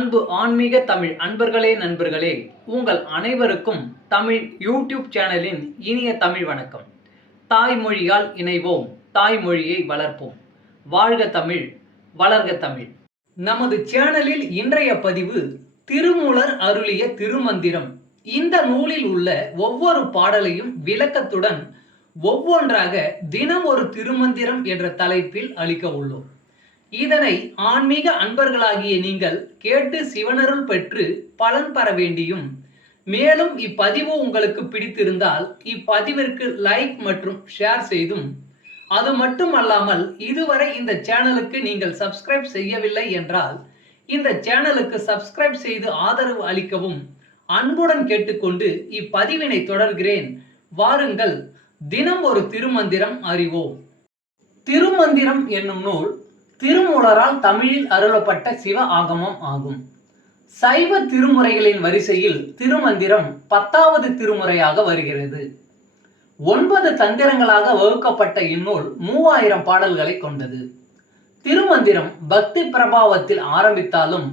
அன்பு ஆன்மீக தமிழ் அன்பர்களே நண்பர்களே, உங்கள் அனைவருக்கும் தமிழ் யூடியூப் சேனலின் இனிய தமிழ் வணக்கம். தாய்மொழியால் இணைவோம், தாய்மொழியை வளர்ப்போம். வாழ்க தமிழ், வளர்க தமிழ். நமது சேனலில் இன்றைய பதிவு திருமூலர் அருளிய திருமந்திரம். இந்த நூலில் உள்ள ஒவ்வொரு பாடலையும் விளக்கத்துடன் ஒவ்வொன்றாக தினம் ஒரு திருமந்திரம் என்ற தலைப்பில் அளிக்க உள்ளோம். இதனை ஆன்மீக அன்பர்களாகிய நீங்கள் கேட்டு சிவனருள் பெற்று பலன் பெற வேண்டியும், மேலும் இப்பதிவு உங்களுக்கு பிடித்திருந்தால் இப்பதிவிற்கு லைக் மற்றும் ஷேர் செய்தும், அது மட்டுமல்லாமல் இதுவரை இந்த சேனலுக்கு நீங்கள் சப்ஸ்கிரைப் செய்யவில்லை என்றால் இந்த சேனலுக்கு சப்ஸ்கிரைப் செய்து ஆதரவு அளிக்கவும் அன்புடன் கேட்டுக்கொண்டு இப்பதிவினை தொடர்கிறேன். வாருங்கள், தினம் ஒரு திருமந்திரம் அறிவோம். திருமந்திரம் என்னும் நூல் திருமூலரால் தமிழில் அருளப்பட்ட சிவ ஆகமம் ஆகும். சைவ திருமுறைகளின் வரிசையில் திருமந்திரம் 10வது திருமுறையாக வருகிறது. 9 தந்திரங்களாக வகுக்கப்பட்ட இந்நூல் 3000 பாடல்களை கொண்டது. திருமந்திரம் பக்தி பிரபாவத்தில் ஆரம்பித்தாலும்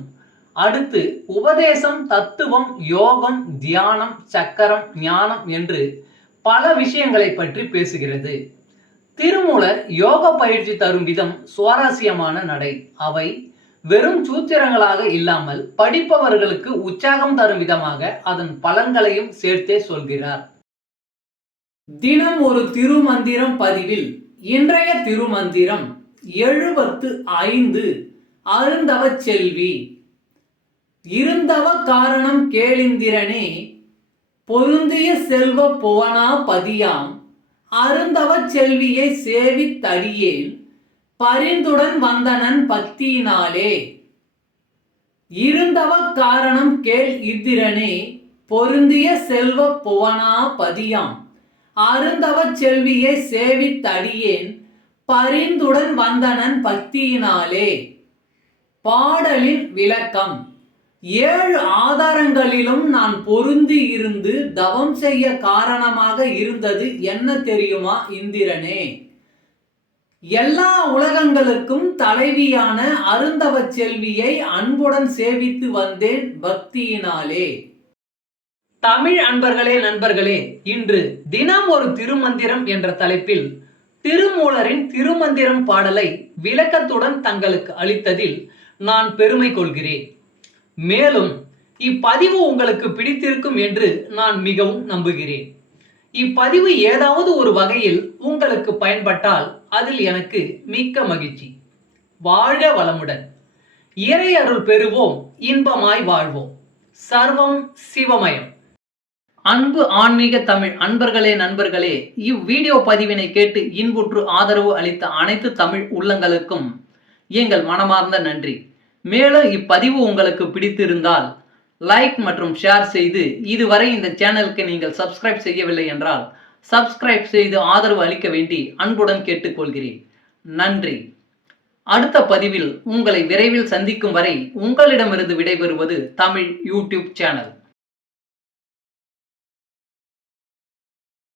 அடுத்து உபதேசம், தத்துவம், யோகம், தியானம், சக்கரம், ஞானம் என்று பல விஷயங்களை பற்றி பேசுகிறது. திருமூலர் யோக பயிற்சி தரும் விதம் சுவாரஸ்யமான நடை. அவை வெறும் சூத்திரங்களாக இல்லாமல் படிப்பவர்களுக்கு உற்சாகம் தரும் விதமாக அதன் பலன்களையும் சேர்த்தே சொல்கிறார். தினம் ஒரு திருமந்திரம் பதிவில் இன்றைய திருமந்திரம் 75. அருந்தவ செல்வி. இருந்தவ காரணம் கேளிந்திரனே, பொருந்திய செல்வ புவனா பதியாம் அருந்தவ செல்வியை சேவித்தடியேன் பரிந்துடன் வந்தனன் பக்தியினாலே. இருந்தவ காரணம் கேள் இந்திரனே, பொருந்திய செல்வ புவனா பதியாம் அருந்தவ செல்வியை சேவித்தடியேன் பரிந்துடன் வந்தனன் பக்தியினாலே. பாடலின் விளக்கம். 7 ஆதாரங்களிலும் நான் பொருந்தி இருந்து தவம் செய்ய காரணமாக இருந்தது என்ன தெரியுமா இந்திரனே? எல்லா உலகங்களுக்கும் தலைவியான அருந்தவ செல்வியை அன்புடன் சேவித்து வந்தேன் பக்தியினாலே. தமிழ் அன்பர்களே நண்பர்களே, இன்று தினம் ஒரு திருமந்திரம் என்ற தலைப்பில் திருமூலரின் திருமந்திரம் பாடலை விளக்கத்துடன் தங்களுக்கு அளித்ததில் நான் பெருமை கொள்கிறேன். மேலும் இப்பதிவு உங்களுக்கு பிடித்திருக்கும் என்று நான் மிகவும் நம்புகிறேன். இப்பதிவு ஏதாவது ஒரு வகையில் உங்களுக்கு பயன்பட்டால் அதில் எனக்கு மிக்க மகிழ்ச்சி. வாழ்க வளமுடன். இறை அருள் பெறுவோம், இன்பமாய் வாழ்வோம். சர்வம் சிவமயம். அன்பு ஆன்மீக தமிழ் அன்பர்களே நண்பர்களே, இவ்வீடியோ பதிவினை கேட்டு இன்புற்று ஆதரவு அளித்த அனைத்து தமிழ் உள்ளங்களுக்கும் எங்கள் மனமார்ந்த நன்றி. மேலும் இப்பதிவு உங்களுக்கு பிடித்திருந்தால் லைக் மற்றும் ஷேர் செய்து, இதுவரை இந்த சேனலுக்கு நீங்கள் சப்ஸ்கிரைப் செய்யவில்லை என்றால் சப்ஸ்கிரைப் செய்து ஆதரவு அளிக்க வேண்டி அன்புடன் கேட்டுக்கொள்கிறேன். நன்றி. அடுத்த பதிவில் உங்களை விரைவில் சந்திக்கும் வரை உங்களிடமிருந்து விடைபெறுவது தமிழ் யூடியூப் சேனல்.